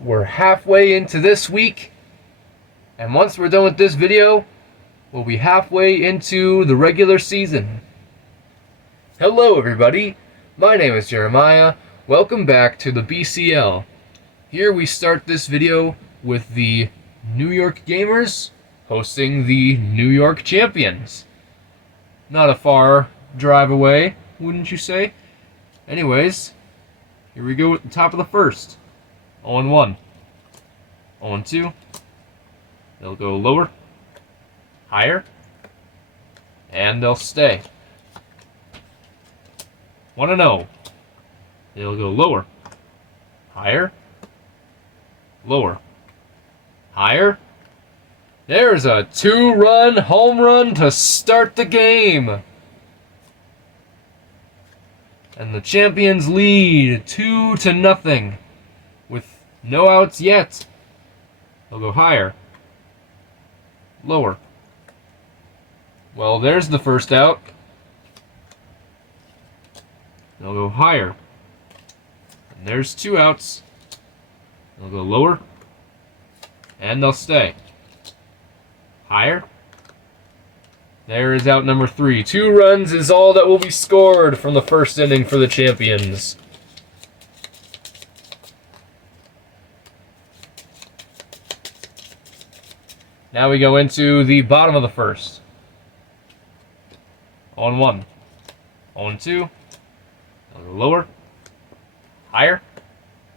we're halfway into this week, and once we're done with this video, we'll be halfway into the regular season. Hello everybody, my name is Jeremiah. Welcome back to the BCL. Here we start this video with the New York Gamers hosting the New York Champions. Not a far drive away, wouldn't you say? Anyways, here we go at the top of the first. 0-1. 0-2. They'll go lower, higher, and they'll stay. 1-0. They'll go lower, higher, lower, higher. There's a 2-run home run to start the game. And the Champions lead 2-0 with no outs yet. They'll go higher, lower. Well, there's the first out. They'll go higher. And there's 2 outs. They'll go lower. And they'll stay. Higher. There is out number 3. 2 runs is all that will be scored from the first inning for the Champions. Now we go into the bottom of the first. 0-1. 0-2. Lower. Higher.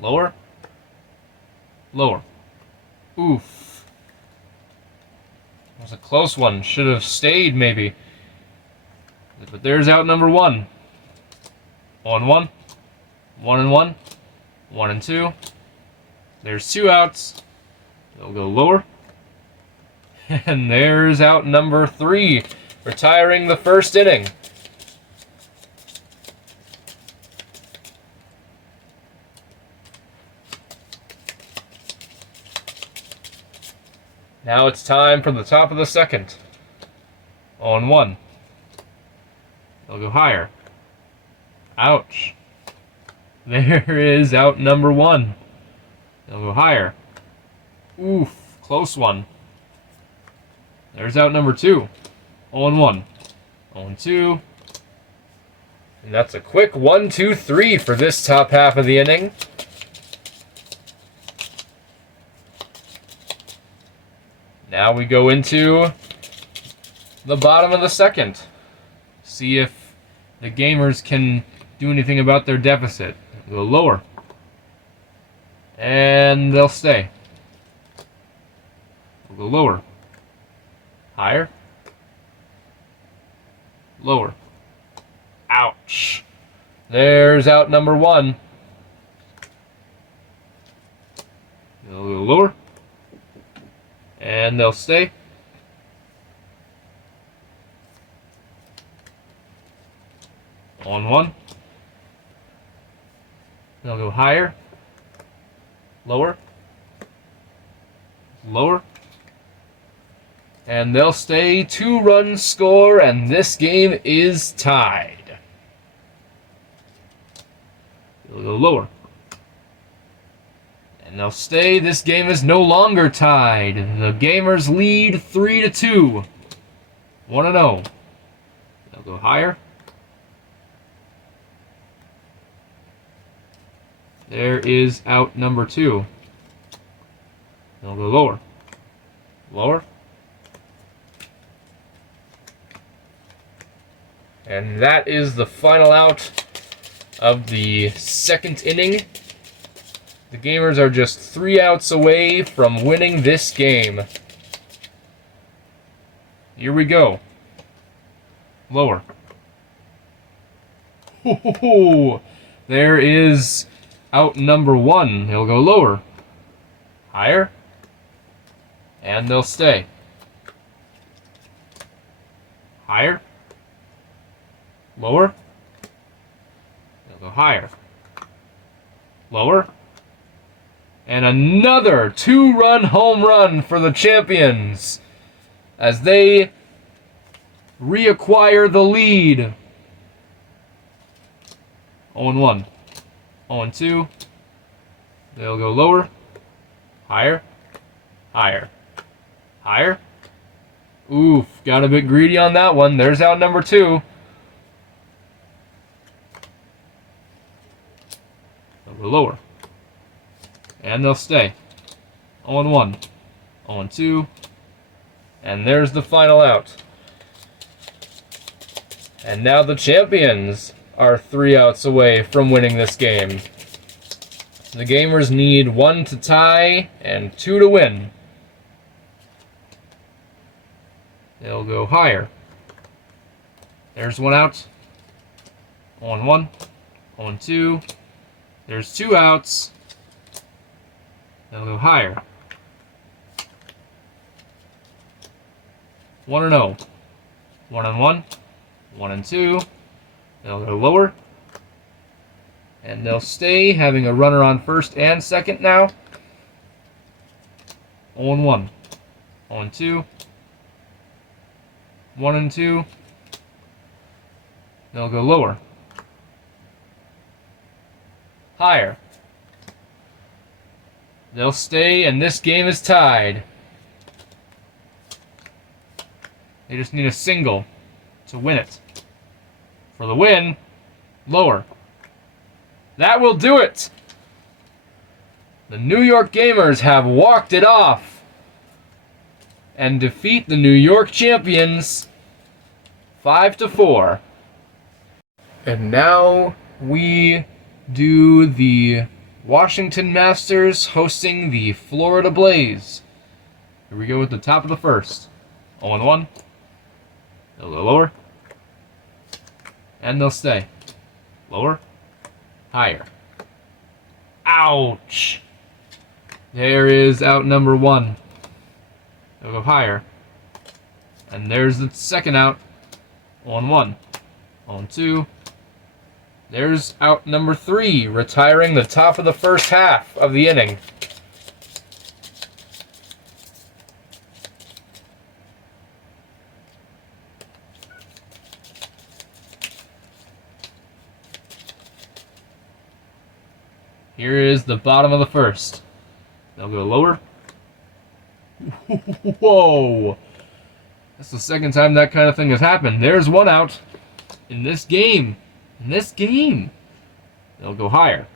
Lower. Lower. Oof. It was a close one. Should have stayed, maybe. But there's out number 1. 0-1. 1-1. 1-2. There's 2 outs. They'll go lower. And there's out number 3, retiring the first inning. Now it's time for the top of the second. 0-1. They'll go higher. Ouch. There is out number 1. They'll go higher. Oof, close one. There's out number 2. 0-1. 0-2. And that's a quick 1-2-3 for this top half of the inning. Now we go into the bottom of the second. See if the Gamers can do anything about their deficit. They'll go lower. And they'll stay. They'll go lower. Higher. Lower. Ouch. There's out number 1. They'll go lower. And they'll stay. On 1. They'll go higher. Lower. Lower. And they'll stay. 2-run score, and this game is tied. They'll go lower. And they'll stay. This game is no longer tied. The Gamers lead 3-2. 1-0. They'll go higher. There is out number 2. They'll go lower. Lower. And that is the final out of the second inning. The Gamers are just 3 outs away from winning this game. Here we go. Lower. There is out number 1. He'll go lower. Higher. And they'll stay. Higher. Lower. They'll go higher. Lower. And another 2-run home run for the Champions as they reacquire the lead. 0-1. 0-2. They'll go lower. Higher. Higher. Higher. Oof, got a bit greedy on that one. There's out number 2. They'll go lower. And they'll stay. 0-1. 0-2. And there's the final out. And now the champions are 3 outs away from winning this game. The gamers need 1 to tie and 2 to win. They'll go higher. There's 1 out. 0-1. 0-2. There's 2 outs. They'll go higher. 1-0. 1-1. 1-2. They'll go lower. And they'll stay, having a runner on first and second now. 0-1. 0-2. 1-2. They'll go lower. Higher. They'll stay, and this game is tied. They just need a single to win it. For the win, lower. That will do it! The New York Gamers have walked it off and defeat the New York champions 5-4. And now we do the Washington Masters hosting the Florida Blaze. Here we go with the top of the first. 0-1. They'll go lower. And they'll stay. Lower. Higher. Ouch! There is out number 1. They'll go higher. And there's the second out. 0-1. 0-2. There's out number 3, retiring the top of the first half of the inning. Here is the bottom of the first. They'll go lower. Whoa! That's the second time that kind of thing has happened. There's 1 out in this game. In this game. They'll go higher.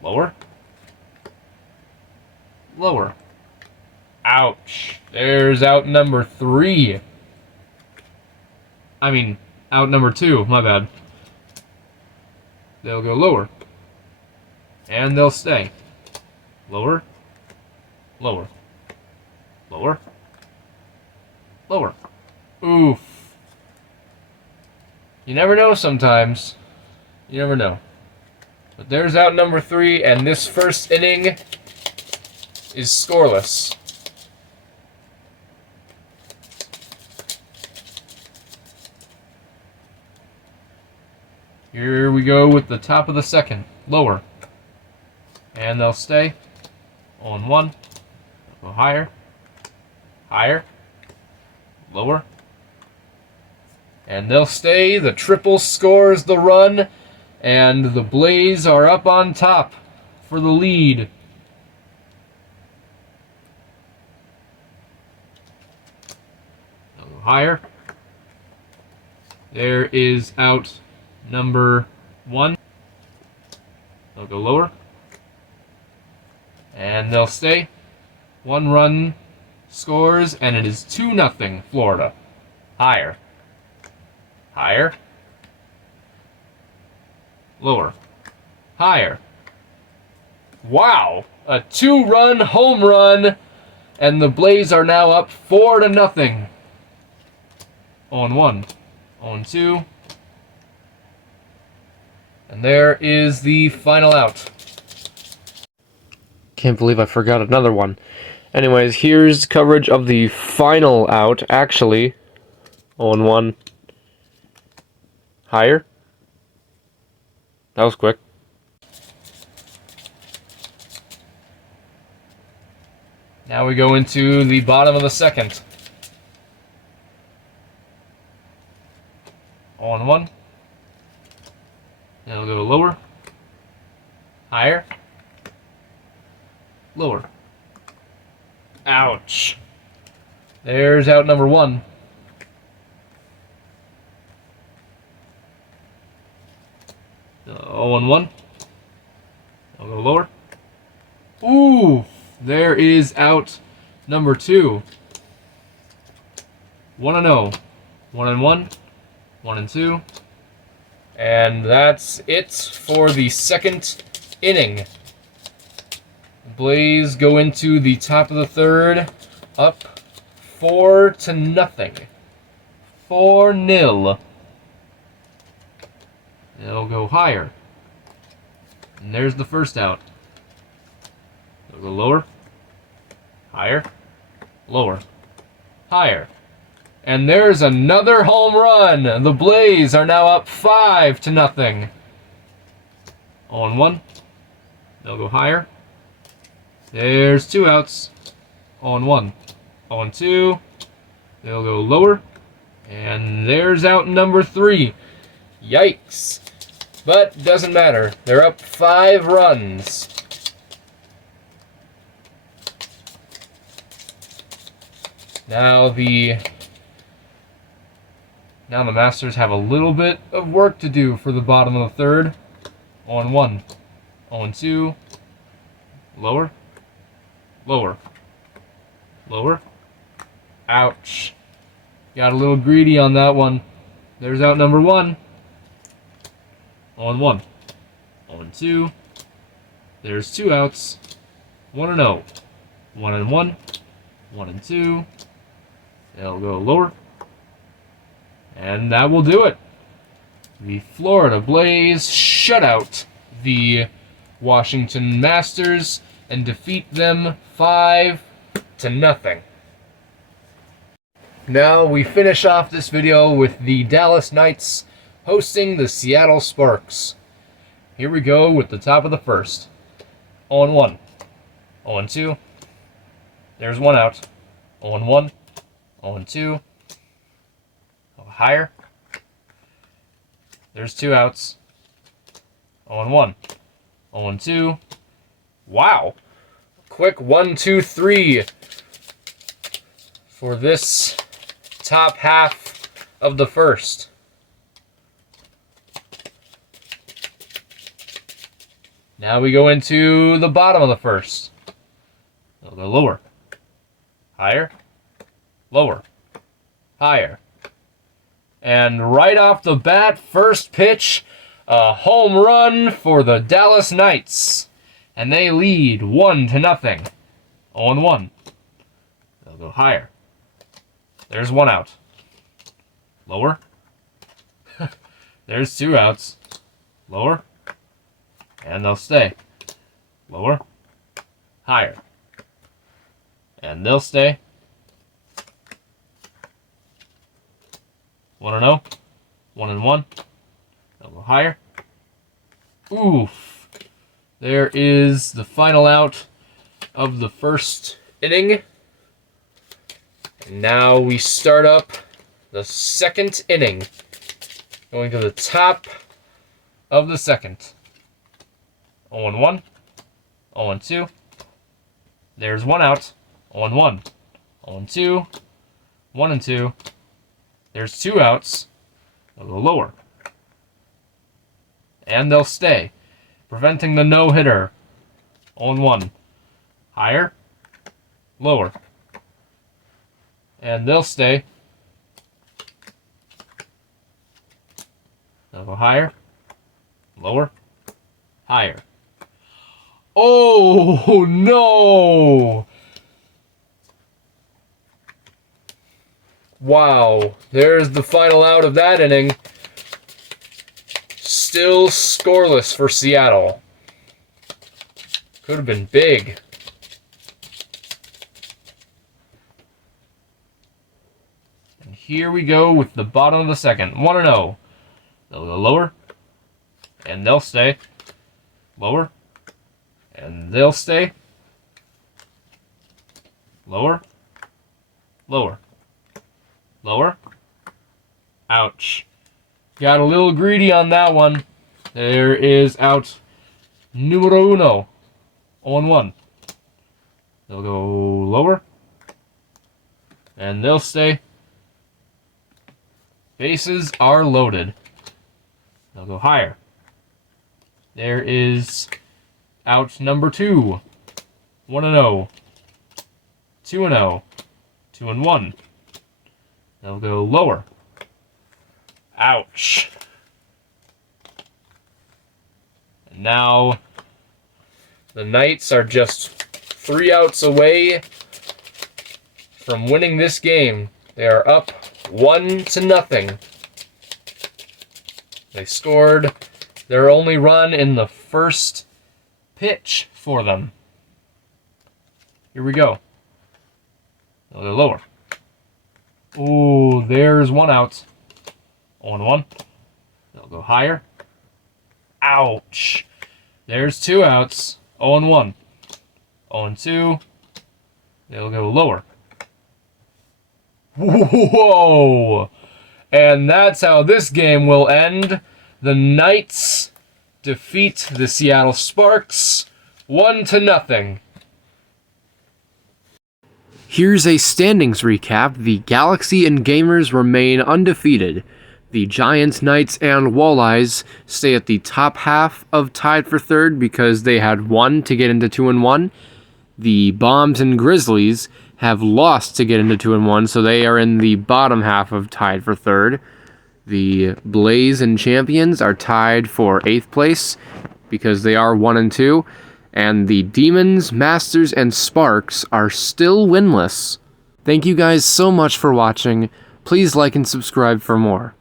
Lower. Lower. Ouch. There's out number 3. I mean, out number 2. My bad. They'll go lower. And they'll stay. Lower. Lower. Lower. Lower. Oof. You never know sometimes. You never know. But there's out number 3, and this first inning is scoreless. Here we go with the top of the second. Lower. And they'll stay. 0-1. Go higher. Higher. Lower. And they'll stay. The triple scores the run. And the Blaze are up on top for the lead. They'll go higher. There is out number 1. They'll go lower. And they'll stay. 1 run scores, and it is 2-0 Florida. Higher. Higher. Lower. Higher. Wow! A 2-run home run, and the Blaze are now up 4-0. 0-1. 0-2. And there is the final out. Can't believe I forgot another one. Anyways, here's coverage of the final out, actually. 0-1. Higher. That was quick. Now we go into the bottom of the second. 0-1. Now we'll go lower. Higher. Lower. Ouch. There's out number 1. Oh, and 1. I'll go lower. Ooh, there is out number 2. 1-0. 1-1. 1-2. And that's it for the second inning. Blaze go into the top of the third, up 4-0. 4-0. They'll go higher. And there's the first out. They'll go lower, higher, lower, higher. And there's another home run. The Blaze are now up 5-0. 0-1. They'll go higher. There's 2 outs. 0-1. 0-2. They'll go lower. And there's out number 3. Yikes. But doesn't matter. They're up 5 runs. Now the Masters have a little bit of work to do for the bottom of the third. 0-1. 0-2. Lower. Lower. Lower. Ouch. Got a little greedy on that one. There's out number 1. 0-1. 0-2. There's 2 outs. 1-0. 1-1. 1-2. They'll go lower. And that will do it. The Florida Blaze shut out the Washington Masters and defeat them 5-0. Now we finish off this video with the Dallas Knights hosting the Seattle Sparks. Here we go with the top of the first. 0-1. 0-2. There's 1 out. 0-1. 0-2. Higher. There's 2 outs. 0-1. 0-2. Wow. Quick 1-2-3 for this top half of the first. Now we go into the bottom of the first. They'll go lower. Higher. Lower. Higher. And right off the bat, first pitch, a home run for the Dallas Knights. And they lead 1-0. 0-1. They'll go higher. There's 1 out. Lower. There's 2 outs. Lower. And they'll stay. Lower. Higher. And they'll stay. 1-0. 1-1. They'll go higher. Oof. There is the final out of the first inning. And now we start up the second inning. Going to the top of the second. 0-1. 0-2. There's 1 out. 0-1. 0-2. 1-2. There's 2 outs. They'll go lower. And they'll stay, preventing the no-hitter. 0-1. Higher. Lower. And they'll stay. They'll go higher. Lower. Higher. Oh, no! Wow, there's the final out of that inning. Still scoreless for Seattle. Could have been big. And here we go with the bottom of the second. 1-0. They'll go lower. And they'll stay. Lower. And they'll stay. Lower. Lower. Lower. Ouch. Got a little greedy on that one. There is out numero 1. 0-1. They'll go lower. And they'll stay. Bases are loaded. They'll go higher. There is out number 2. 1-0. 2-0. 2-1. They'll go lower. Ouch. And now the Knights are just 3 outs away from winning this game. They are up 1-0. They scored their only run in the first pitch for them. Here we go. They'll go lower. Ooh, there's 1 out. 0-1. They'll go higher. Ouch. There's 2 outs. 0-1. 0-2. They'll go lower. Whoa! And that's how this game will end. The Knights defeat the Seattle Sparks 1-0. Here's a standings recap. The Galaxy and Gamers remain undefeated. The Giants, Knights, and Walleyes stay at the top half of tied for third because they had won to get into 2-1. The Bombs and Grizzlies have lost to get into 2-1, so they are in the bottom half of tied for third. The Blaze and Champions are tied for 8th place because they are 1-2. And the Demons, Masters, and Sparks are still winless. Thank you guys so much for watching. Please like and subscribe for more.